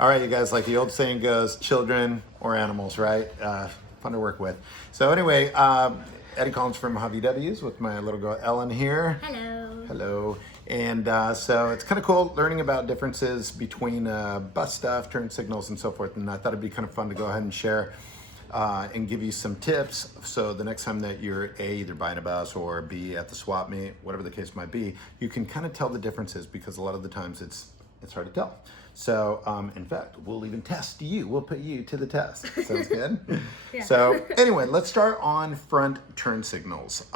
All right, you guys, like the old saying goes, children or animals, right? Fun to work with. So anyway, Eddie Collins from Hobby W's with my little girl Ellen here. Hello. Hello. And so it's kind of cool learning about differences between bus stuff, turn signals, and so forth. And I thought it'd be kind of fun to go ahead and share and give you some tips. So the next time that you're either buying a bus or B, at the swap meet, whatever the case might be, you can kind of tell the differences because a lot of the times it's hard to tell. So in fact, we'll even test you. We'll put you to the test. Sounds good? Yeah. So anyway, let's start on front turn signals.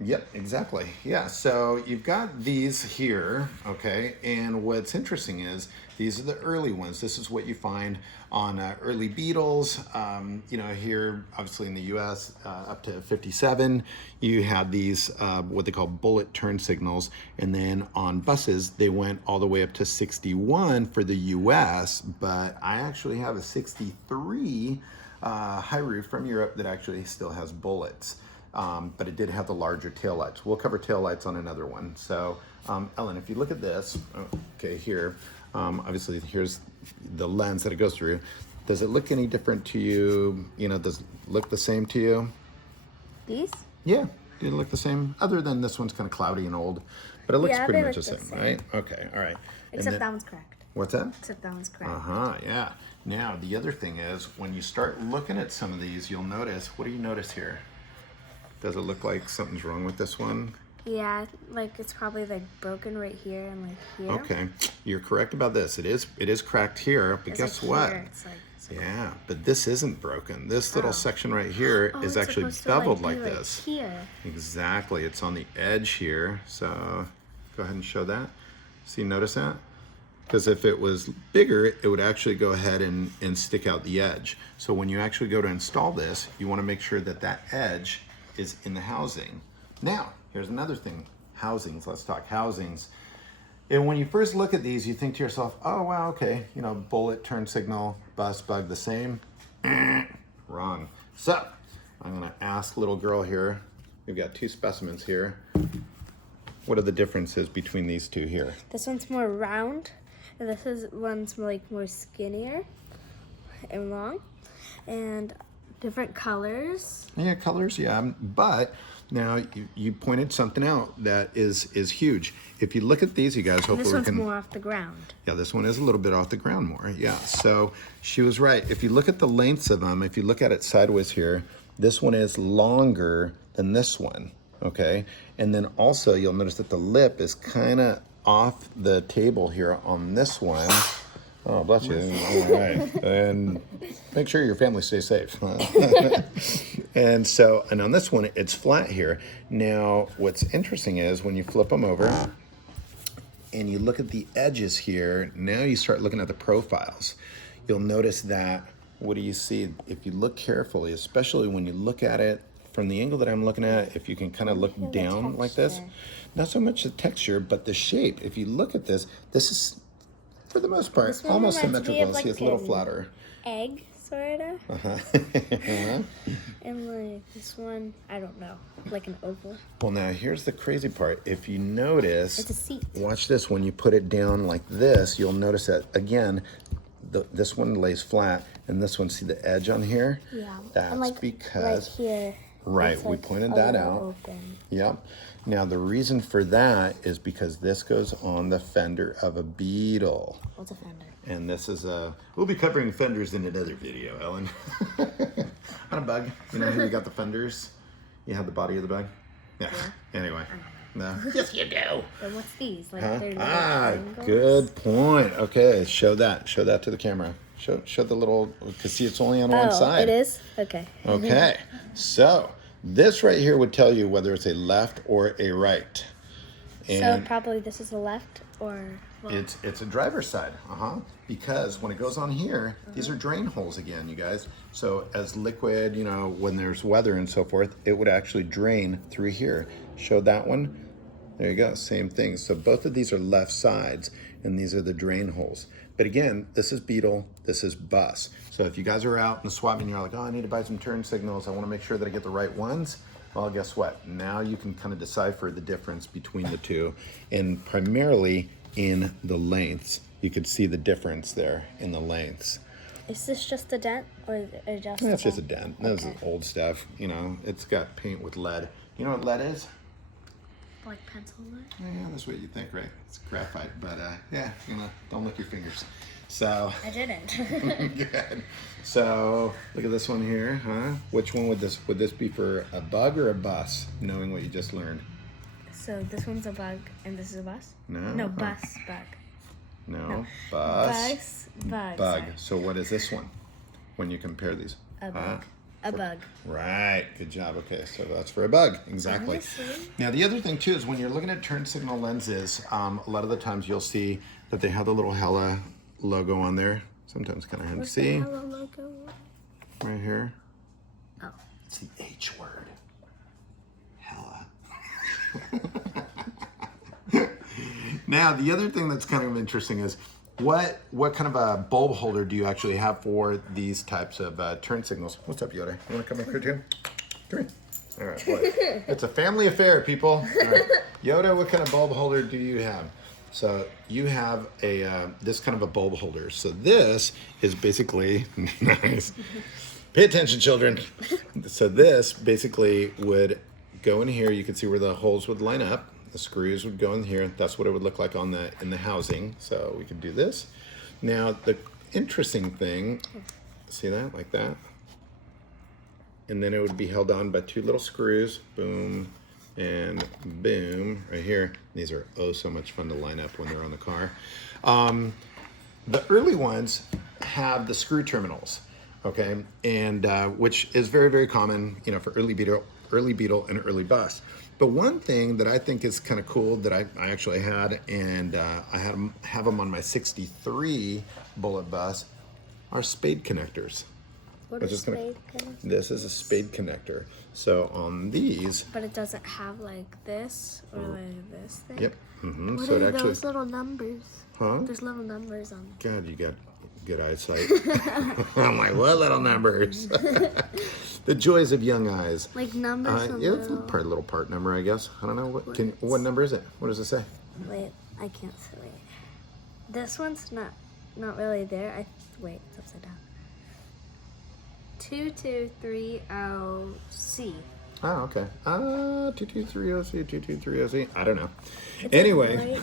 Yep, exactly. Yeah, so you've got these here, okay? And what's interesting is these are the early ones. This is what you find on early Beetles. You know, here, obviously in the US, up to 57, you had these, what they call bullet turn signals. And then on buses, they went all the way up to 61 for the US, but I actually have a 63 high roof from Europe that actually still has bullets. But it did have the larger taillights. We'll cover taillights on another one. So, Ellen, if you look at this, okay, here, obviously here's the lens that it goes through. Does it look any different to you? You know, does it look the same to you? These? Yeah, do it look the same? Other than this one's kind of cloudy and old, but it looks Yeah, pretty they much the look same, the same. right? Okay, all right. Except that one's cracked. What's that? Except that one's cracked. Uh-huh, yeah. Now, the other thing is, when you start looking at some of these, you'll notice, what do you notice here? Does it look like something's wrong with this one? Yeah, like it's probably like broken right here and like here. Okay, you're correct about this. It is cracked here, but It's guess like what? here, it's like, Yeah, but this isn't broken. This little section right here is it's actually supposed beveled to, like be, this. Here. Exactly, it's on the edge here. So go ahead and show that. See, notice that? Because if it was bigger, it would actually go ahead and stick out the edge. So when you actually go to install this, you want to make sure that that edge is in the housing. Now, here's another thing. Housings, let's talk housings. And when you first look at these, you think to yourself, oh, wow, okay, you know, bullet, turn signal, bus, bug, the same. Wrong. So, I'm gonna ask little girl here, we've got two specimens here. What are the differences between these two here? This one's more round, and one's more skinnier and long, and different colors. Yeah, colors, yeah. But now you pointed something out that is huge. If you look at these, you guys, hopefully This we one's can. more off the ground. Yeah, this one is a little bit off the ground more. Yeah, so she was right. If you look at the lengths of them, if you look at it sideways here, this one is longer than this one, okay? And then also you'll notice that the lip is kind of off the table here on this one. Oh, bless you. All right. And make sure your family stays safe. And on this one, it's flat here. Now, what's interesting is when you flip them over and you look at the edges here, now you start looking at the profiles. You'll notice that, what do you see? If you look carefully, especially when you look at it from the angle that I'm looking at, if you can kind of look down like this, not so much the texture, but the shape. If you look at this is, for the most part, This one almost reminds me symmetrical. of, See, it's a little flatter. Egg, sort of. Uh-huh. And like this one, I don't know, like an oval. Well, now here's the crazy part. If you notice, It's a seat. watch this. When you put it down like this, you'll notice that again, this one lays flat, and this one, see the edge on here? Yeah. That's and like because right here. right, it's we like pointed a that little out. Open. Yep. Now the reason for that is because this goes on the fender of a Beetle. What's a fender? And this is we'll be covering fenders in another video, Ellen. On a bug. You know how you got the fenders? You have the body of the bug? Yeah. Anyway. No. Yes, you do. And what's these? Like Huh? they're little Ah, triangles? good point. Okay, show that. Show that to the camera. Show the little, because see, it's only on one side. It is? Okay. Okay, so this right here would tell you whether it's a left or a right. So And probably this is the left or well, it's a driver's side, because when it goes on here, these are drain holes again, you guys. So as liquid, you know, when there's weather and so forth, it would actually drain through here. Show that one. There you go, same thing. So both of these are left sides, and these are the drain holes. But again, this is Beetle, this is bus. So if you guys are out in the swap meet and you're like, oh, I need to buy some turn signals, I want to make sure that I get the right ones. Well, guess what? Now you can kind of decipher the difference between the two. And primarily, in the lengths. You could see the difference there in the lengths. Is this just a dent or just? That's just a dent. That's old stuff. You know, it's got paint with lead. You know what lead is? Like pencil lead? Yeah, that's what you think, right? It's graphite, but yeah, you know, don't lick your fingers. So. I didn't. Good. So look at this one here, huh? Which one would this be for, a bug or a bus? Knowing what you just learned. So this one's a bug and this is a bus? No. No, bus, bug. No. Bus. Bus, bug. Bug. Sorry. So what is this one? When you compare these. A bug. A bug. Right. Good job. Okay, so that's for a bug. Exactly. Honestly. Now the other thing too is when you're looking at turn signal lenses, a lot of the times you'll see that they have the little Hella logo on there. Sometimes kind of hard to What's see. the Hello logo? Right here. Oh. It's the H word. Hella. Now, the other thing that's kind of interesting is what kind of a bulb holder do you actually have for these types of turn signals? What's up, Yoda? You want to come up here too? Come here. All right. Boy. It's a family affair, people. All right. Yoda, what kind of bulb holder do you have? So you have a this kind of a bulb holder. So this is basically nice. Pay attention, children. So this basically would go in here. You can see where the holes would line up. The screws would go in here. That's what it would look like on in the housing. So we could do this. Now the interesting thing, see that like that, and then it would be held on by two little screws. Boom. And boom, right here. These are oh so much fun to line up when they're on the car. The early ones have the screw terminals, okay, and which is very, very common, you know, for early Beetle, and early bus. But one thing that I think is kind of cool that I actually had, and I have them on my '63 Bullet bus, are spade connectors. What is spade connector? This is a spade connector. So on these. But it doesn't have like this or like this thing? Yep. Mm-hmm. What So are it actually. those little numbers? Huh? There's little numbers on them. God, you got good eyesight. I'm like, what little numbers? The joys of young eyes. Like numbers on Yeah, it's a little... little part number, I guess. I don't know. What number is it? What does it say? Wait, I can't see. Wait. This one's not really there. Wait, it's upside down. 2230C. Oh, okay. 2230C, 2230C. I don't know. Anyway.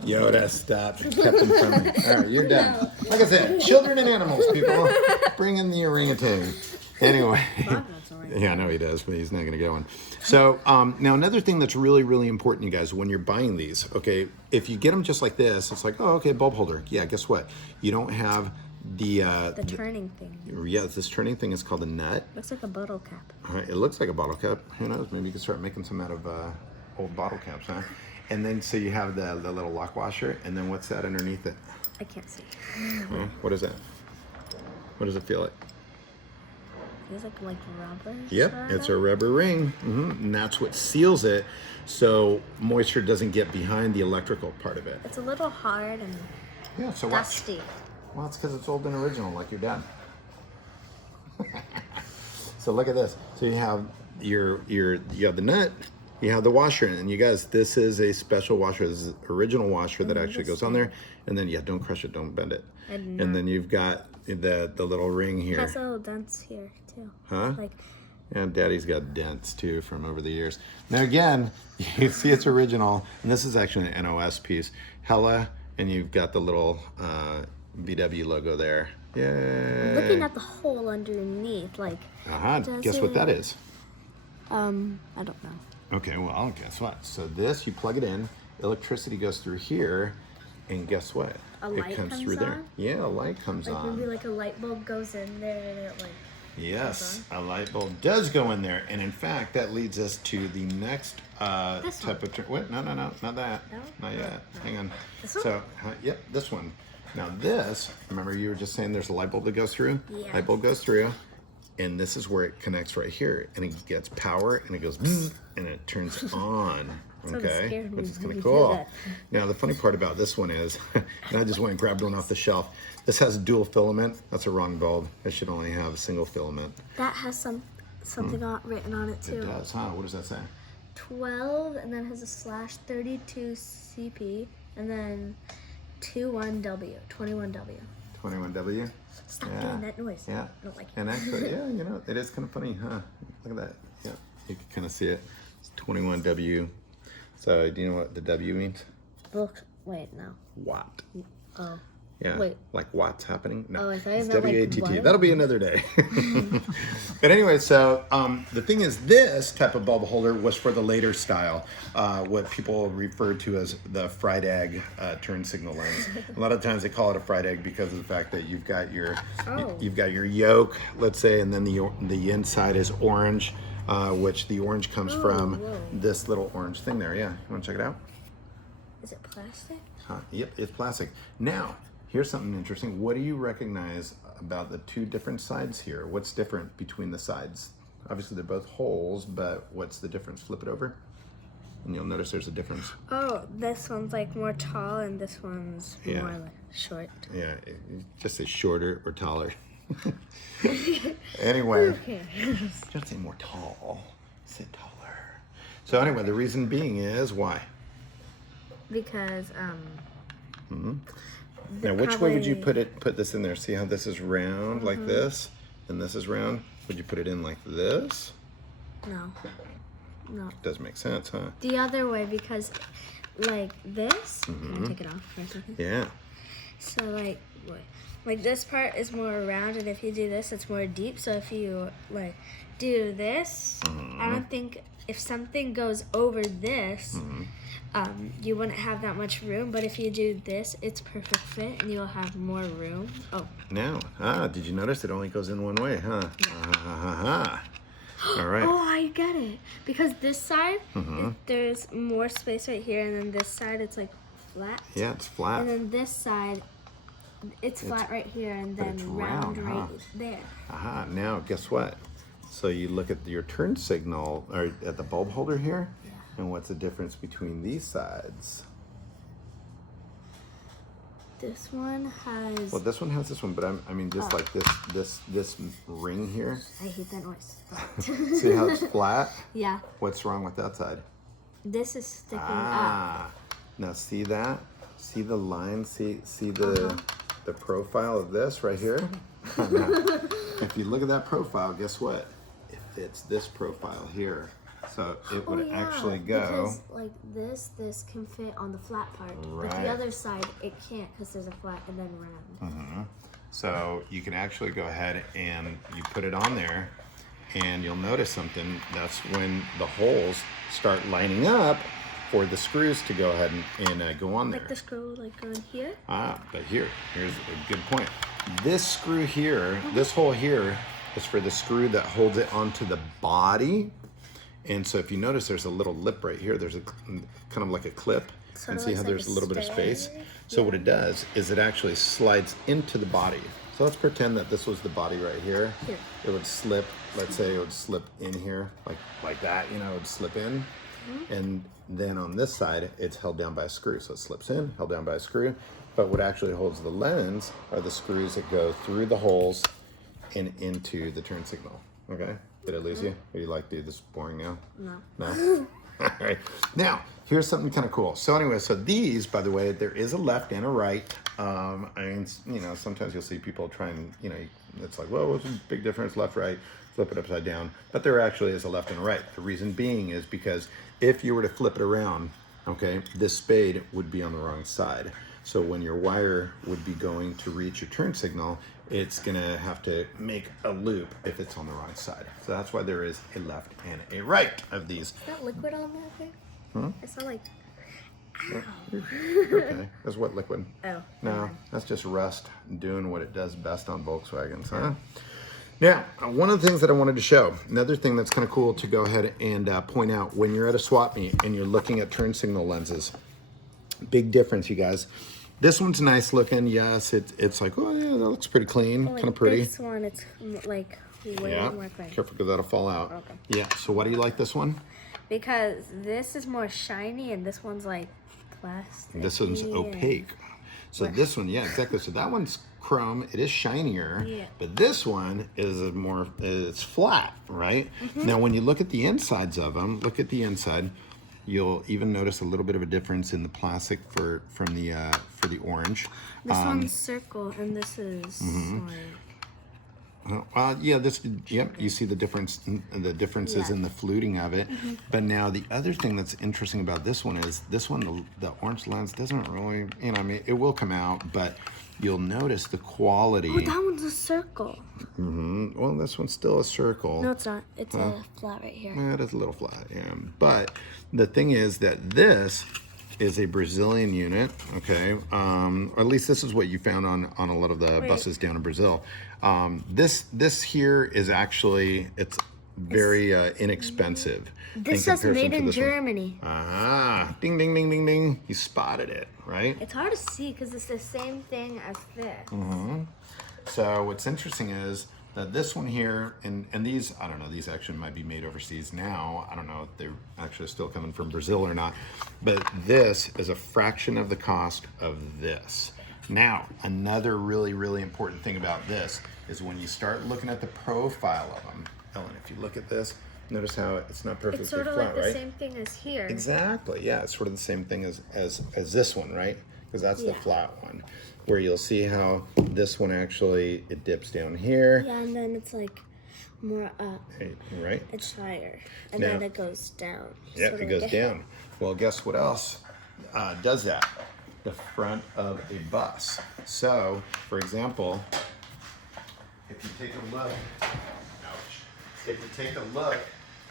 Yoda, stop. Captain Friendly. All right, you're done. No. Like I said, children and animals, people. Bring in the orangutan. Anyway. Yeah, I know he does, but he's not going to get one. So now another thing that's really, really important, you guys, when you're buying these, okay, if you get them just like this, it's like, oh, okay, bulb holder. Yeah, guess what? You don't have the turning thing. Yeah, this turning thing is called a nut. Looks like a bottle cap. It looks like a bottle cap. Who knows? Maybe you can start making some out of old bottle caps, huh? And then so you have the little lock washer, and then what's that underneath it? I can't see. What is that? What does it feel like? Feels like rubber. Yep, sorta. it's a rubber ring, and that's what seals it, so moisture doesn't get behind the electrical part of it. It's a little hard and Yeah, so watch. dusty. Well, it's because it's old and original, like your dad. So look at this. So you have you have the nut, you have the washer, and you guys, this is a special washer. This is an original washer that actually goes on there, and then don't crush it, don't bend it. And then you've got the little ring It here. has little dents here too. Huh? Like And Daddy's got dents too from over the years. Now again, you see it's original, and this is actually an NOS piece. Hella, and you've got the little VW logo there. Yay! looking at the hole underneath, like Guess what that is? I don't know. Okay, well, guess what? So this, you plug it in, electricity goes through here, and guess what? A light comes through there. on? Yeah, a light comes Like on. maybe like a light bulb goes in there and it like Yes, a light bulb does go in there, and in fact, that leads us to the next This type of. Wait, no, not that. No? Not yet. Hang on. This one? So, yep, this one. Now this, remember you were just saying there's a light bulb that goes through. Yeah. Light bulb goes through, and this is where it connects right here, and it gets power, and it goes, bzzz, and it turns on. Sort of Okay, scared me which is kind when of you cool. said that. Now the funny part about this one is, and I just went and grabbed one off the shelf. This has dual filament. That's a wrong bulb. It should only have a single filament. that has something written on it too. It does, huh? What does that say? 12 and then has a /32 CP And then 21W. 21W. Stop Yeah. doing that noise. Yeah. I don't like it. And actually, yeah, you know, it is kind of funny, huh? Look at that. Yeah, you can kind of see it. It's 21W. So, do you know what the W means? Look, wait, no. Watt. Oh. Yeah. Wait. Like watts happening? No. Oh, I thought it it's meant like WATT. water. That'll be another day. But anyway, so the thing is, this type of bulb holder was for the later style, what people refer to as the fried egg turn signal lens. A lot of times they call it a fried egg because of the fact that you've got your yolk, let's say, and then the inside is orange, which the orange comes from whoa. this little orange thing there. Yeah, you want to check it out? Is it plastic? Yep, it's plastic. Now, here's something interesting. What do you recognize about the two different sides here? What's different between the sides? Obviously, they're both holes, but what's the difference? Flip it over, and you'll notice there's a difference. Oh, this one's like more tall and this one's Yeah. more like short. Yeah, just say shorter or taller. Anyway, just say more tall. Say taller. So anyway, the reason being is why? Because, Now, which way would you probably- put this in there? See how this is round like this, and this is round? Would you put it in like this? no. No. Does make sense, huh? The other way, because like this, can I take it off for a second? Yeah. So like this part is more round, and if you do this, it's more deep. So if you like do this, I don't think if something goes over this, you wouldn't have that much room. But if you do this, it's perfect fit, and you'll have more room. Oh, Now, did you notice it only goes in one way, huh? All right. oh, I get it. Because this side, there's more space right here, and then this side, it's like flat. Yeah, it's flat. And then this side, it's flat right here, and but then it's round round, right huh? there. Aha, now guess what? So you look at your turn signal, or at the bulb holder here, and what's the difference between these sides? This one has. Well, this one has this one, but I mean just like this ring here. I hate that noise. See how it's flat? Yeah, What's wrong with that side? this is sticking up. Now see that? See the line? See the profile of this right here? Now, if you look at that profile, guess what? It fits this profile here. So it would actually go. Because like this can fit on the flat part, but Right. the other side it can't because there's a flat and then round. So you can actually go ahead and you put it on there, and you'll notice something. That's when the holes start lining up for the screws to go ahead and go on there. Like the screw like going here. But here's a good point. This screw here, this hole here, is for the screw that holds it onto the body. And so if you notice, there's a little lip right here. There's a kind of like a clip. Sort And of see looks how like there's a a little bit of space? stay. So what it does is it actually slides into the body. So let's pretend that this was the body right here. Here. It would slip, let's say it would slip in here, like that, you know, it would slip in. And then on this side, it's held down by a screw. So it slips in, held down by a screw. But what actually holds the lens are the screws that go through the holes and into the turn signal. Okay? Did I lose you? Would you like to do this boring now? No. No? All right. Now, here's something kind of cool. So anyway, so these, by the way, there is a left and a right. I mean, you know, sometimes you'll see people try and, you know, it's like, well, what's the big difference, left, right, flip it upside down. But there actually is a left and a right. The reason being is because if you were to flip it around, okay, this spade would be on the wrong side. So when your wire would be going to reach your turn signal, it's gonna have to make a loop if it's on the wrong side. So that's why there is a left and a right of these. Is that liquid on there? It's not like. Okay, that's what liquid? Oh. No, that's just rust doing what it does best on Volkswagens, huh? Now, one of the things that I wanted to show, another thing that's kind of cool to go ahead and point out when you're at a swap meet and you're looking at turn signal lenses, big difference, you guys. This one's nice looking. Yes, it's like, oh yeah, that looks pretty clean, Like kind of pretty. This one, it's like way Yeah, more clean. careful because that'll fall out. Okay. Yeah, so why do you like this one? Because this is more shiny and this one's like plastic. This one's opaque. So this one, yeah, exactly. So that one's chrome. It is shinier. Yeah. But this one is it's flat, right? Now, when you look at the insides of them, look at the inside. You'll even notice a little bit of a difference in the plastic for the orange. This one's circle, and this is Yeah, you see the difference, the differences in the fluting of it. But now the other thing that's interesting about this one is the orange lens doesn't really, I mean, it will come out, but you'll notice the quality. Oh, that one's a circle. Well, this one's still a circle. No, it's not. It's a flat right here. Yeah, it is a little flat, yeah. But the thing is that this is a Brazilian unit, okay? Or at least this is what you found on a lot of the buses down in Brazil. This here is actually, it's very inexpensive. This says made in Germany. Ah, ding, ding, ding, ding, ding. You spotted it, right? It's hard to see because it's the same thing as this. So what's interesting is that this one here, and these, I don't know, these actually might be made overseas now. I don't know if they're actually still coming from Brazil or not. But this is a fraction of the cost of this. Now, another really, really important thing about this is when you start looking at the profile of them. Ellen, if you look at this, notice how it's not perfectly It's sort of flat, like the right? same thing as here. Exactly, yeah, it's sort of the same thing as this one, right? Because that's the flat one, where you'll see how this one actually, it dips down here. Yeah, and then it's like more up. Right? It's higher. And Now- then it goes down. Yeah, Sort it of goes like a down. Well, guess what else does that? The front of a bus. So, for example, if you take a look, if you take a look,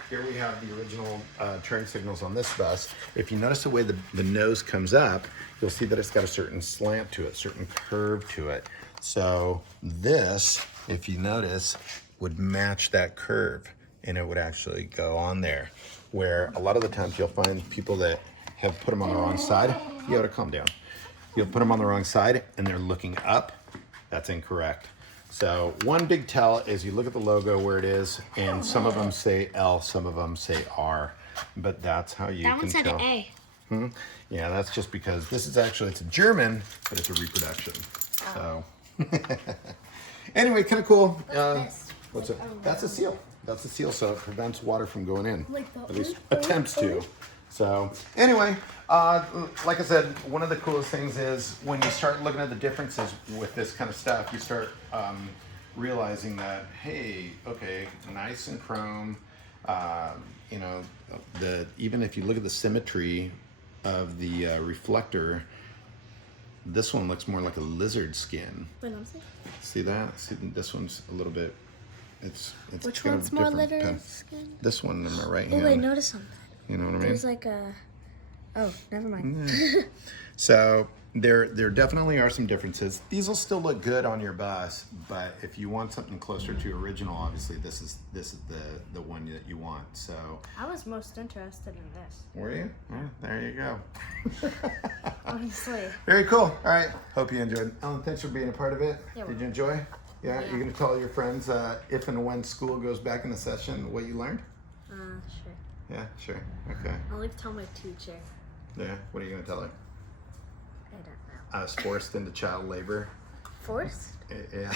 here we have the original turn signals on this bus. If you notice the way the nose comes up, you'll see that it's got a certain slant to it, certain curve to it. So this, if you notice, would match that curve, and it would actually go on there. Where a lot of the times you'll find people that have put them on the wrong side. You gotta calm down. You'll put them on the wrong side and they're looking up. That's incorrect. So one big tell is you look at the logo where it is, and some of them say L, some of them say R, but that's how you That can one said tell. A. Yeah, that's just because this is actually, it's a German, but it's a reproduction. So anyway, kind of cool. this? What's it? That's a seal. That's a seal, so it prevents water from going in. Like that At least one? attempts to. So anyway, like I said, one of the coolest things is when you start looking at the differences with this kind of stuff, you start realizing that, hey, okay, nice and chrome. You know, even if you look at the symmetry of the reflector, this one looks more like a lizard skin. Wait, let me see. See that? See, this one's a little bit. It's Which got a one's more different lizard skin? This one in my right Oh, hand. wait, notice something. You know what I mean? There's like a. Oh, never mind. So there definitely are some differences. These will still look good on your bus, but if you want something closer to original, obviously this is the one that you want. So I was most interested in this. were you? Yeah, there you go. Honestly. Very cool. All right. Hope you enjoyed. Ellen, thanks for being a part of it. You're Did you enjoy? Yeah. You're gonna tell your friends if and when school goes back into session what you learned? Sure. Yeah. Sure. Okay. I'll like tell my teacher. Yeah. What are you gonna tell her? I don't know. I was forced into child labor. Forced? Yeah.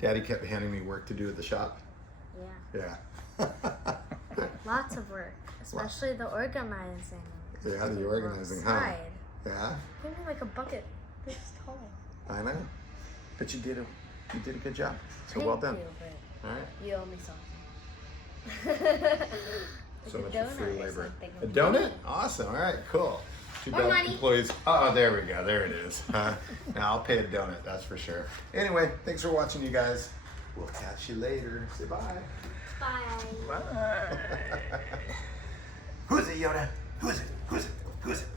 Daddy kept handing me work to do at the shop. Yeah. Yeah. Lots of work, especially the organizing. Yeah, the organizing, huh? Slide. Yeah, Give me like a bucket this tall. I know. But you did a good job. So Thank well done. you, but All right. you owe me something. So Like much a for free donut or labor. something. A donut? Awesome. All right, cool. Too More bad money. employees. Oh, there we go. There it is. Now I'll pay a donut, that's for sure. Anyway, thanks for watching, you guys. We'll catch you later. Say bye. Bye. Bye. Who is it, Yoda? Who is it? Who is it? Who is it?